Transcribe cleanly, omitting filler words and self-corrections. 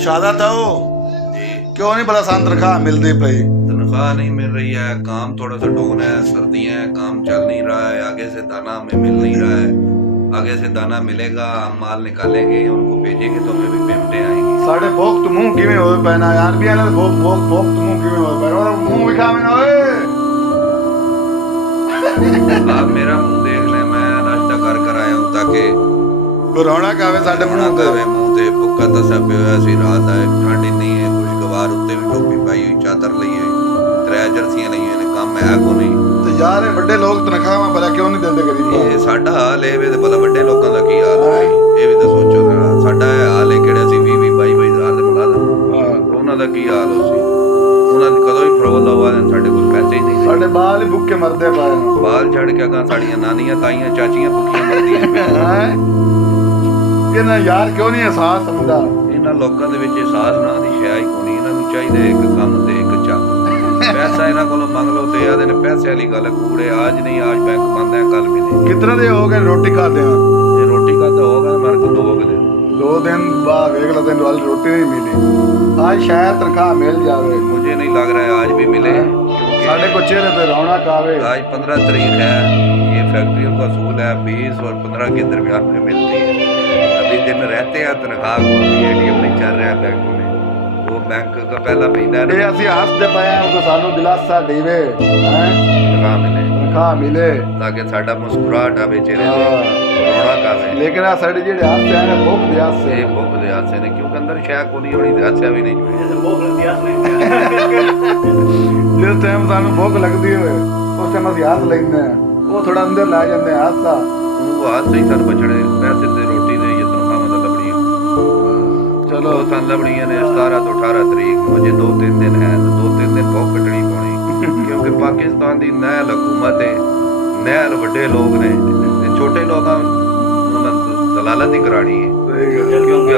शहादत है वो जी। क्यों नहीं भला सान तनख्वाह मिलती पई? तनख्वाह नहीं मिल रही है, काम थोड़ा सा डाउन है, सर्दियाँ हैं, काम चल नहीं रहा है, आगे से दाना हमें मिल नहीं रहा है। आगे से दाना मिलेगा, हम माल निकालेंगे, उनको भेजेंगे तो हमें भी पेमेंटें आएंगी। साढ़े भोग तो मुंह किवें होए पैना यार भी ना भोग भोग भोग तो मुंह किवें होए पैना और मुंह विखावे ना ओए। आप मेरा मुंह देख लें, मैं नाश्ता कर आया हूँ ताकि कोरोना कावे साढ़े होना मुंह कावे मुंह ते भुक्का तसा पे होया सी। रात है, ठंड नहीं है, खुशगवार उत्ते भी टोपी पाई हुई, चादर ਲਈ हुई, 3 ਜਰਸੀਆਂ ਲਈਆਂ ਨੇ, ਕੰਮ ਹੈ ਕੋ ਨਹੀਂ। ਤੇ ਯਾਰ ਇਹ ਵੱਡੇ ਲੋਕ ਤਨਖਾਹਾਂ ਭਲਾ ਕਿਉਂ ਨਹੀਂ ਦਿੰਦੇ ਗਰੀਬਾਂ? ਇਹ ਸਾਡਾ ਹਾਲ ਹੈ ਵੇ ਤੇ ਭਲਾ ਵੱਡੇ ਲੋਕਾਂ ਦਾ ਕੀ ਹਾਲ ਹੈ, ਇਹ ਵੀ ਤਾਂ ਸੋਚੋ ਜਰਾ। ਸਾਡਾ ਇਹ ਹਾਲ ਹੈ ਕਿਹੜਾ ਸੀ 20-22 ਹਜ਼ਾਰ ਦੇ ਮੁਲਾਜ਼ਮ, ਹਾਂ ਉਹਨਾਂ ਦਾ ਕੀ ਹਾਲ ਹੋ ਸੀ? ਉਹਨਾਂ ਨੇ ਕਦੋਂ ਹੀ ਫਰੋਲ ਲਵਾ ਦੇ, ਸਾਡੇ ਕੋਲ ਪੈਸੇ ਹੀ ਨਹੀਂ। ਸਾਡੇ ਬਾਲ ਹੀ ਭੁੱਖੇ ਮਰਦੇ ਪਏ ਨੇ। ਬਾਲ ਛੱਡ ਕੇ ਅਗਾਂ ਸਾਡੀਆਂ ਨਾਨੀਆਂ ਤਾਈਆਂ ਚਾਚੀਆਂ ਭੁੱਖੀਆਂ ਮਰਦੀਆਂ ਪਈਆਂ। ਹੈ ਇਹਨਾਂ ਯਾਰ ਕਿਉਂ ਨਹੀਂ ਅਹਿਸਾਸ ਹੁੰਦਾ? ਇਹਨਾਂ ਲੋਕਾਂ ਦੇ ਵਿੱਚ ਅਹਿਸਾਸ ਨਾਂ ਦੀ ਸ਼ੈ ਹੀ ਕੋਈ ਨਹੀਂ। ਇਹਨਾਂ ਨੂੰ ਚਾਹੀਦਾ ਇੱਕ ਕੰਮ ਤੇ ਇੱਕ ਚਾਹ। ਪੈਸਾ ਇਹਨਾਂ ਕੋਲੋਂ ਮੰਗ ਲਓ ਤੇ ਆਦੇ ਨੇ ਪੈਸੇ ਵਾਲੀ ਗੱਲ ਕੂੜੇ, आज नहीं आज बैंक बंद है कल मिले। कितने दिन हो गए रोटी खाते हैं? ये रोटी का तो होगा हमारे को 2 दिन। 2 दिन बाद एक दिन वाली रोटी नहीं मिली। आज शायद तनख्वाह मिल जावे। मुझे नहीं लग रहा है आज भी मिले, क्योंकि साढ़े को चेहरे पे रौनक आवे। आज 15 तारीख है, ये फैक्ट्रियों का असूल है 20 और 15 के दरमियान में मिलती है। अभी दिन रहते हैं तनख्वाह को, ATM नहीं चल रहा है बैंक में, वो बैंक का पहला महीना ये ਅਸੀਂ ਹੱਸਦੇ ਪਏ ਆ ਉਹ ਸਾਨੂੰ ਦਿਲਾਸਾ ਦੇਵੇ ਹੈ तनख्वाह मिले ਤਨਖਾਹ ਮਿਲੇ ताकि साडा मुस्कुराहट आवे चेहरे पे, रौनक आवे। ਲੇਕਿਨ ਆ ਸਾਡੇ ਜਿਹੜੇ ਹਾਸੇ ਆ ਨਾ ਭੁੱਖ ਦੇ ਹਾਸੇ ये भुख दे हादसे ने, क्योंकि अंदर शायद को नहीं होनी, हादसा भी नहीं जुड़े। ਜਿਸ ਟਾਈਮ ਸਾਨੂੰ ਭੁੱਖ ਲੱਗਦੀ ਹੋਵੇ ਉਸ ਟਾਈਮ ਅਸੀਂ ਹੱਸ ਲੈਂਦੇ ਆ, ਉਹ ਥੋੜਾ ਅੰਦਰ ਲੈ ਜਾਂਦੇ ਆ ਹਾਸਾ। वो हादसे ही सन बचने, पैसे ते रोटी दे ये तनख्वाह मतलब लबड़ी। ਚਲੋ सन लबड़ियां ने 17 तो 18 तारीख ਨੂੰ, अजे 2-3 दिन है, 2-3 दिन भुख कटनी पौनी, क्योंकि पाकिस्तान दी नहल हुकूमत है, नहल ਵੱਡੇ लोग ने, छोटे लोग दलालत ही करानी है, क्योंकि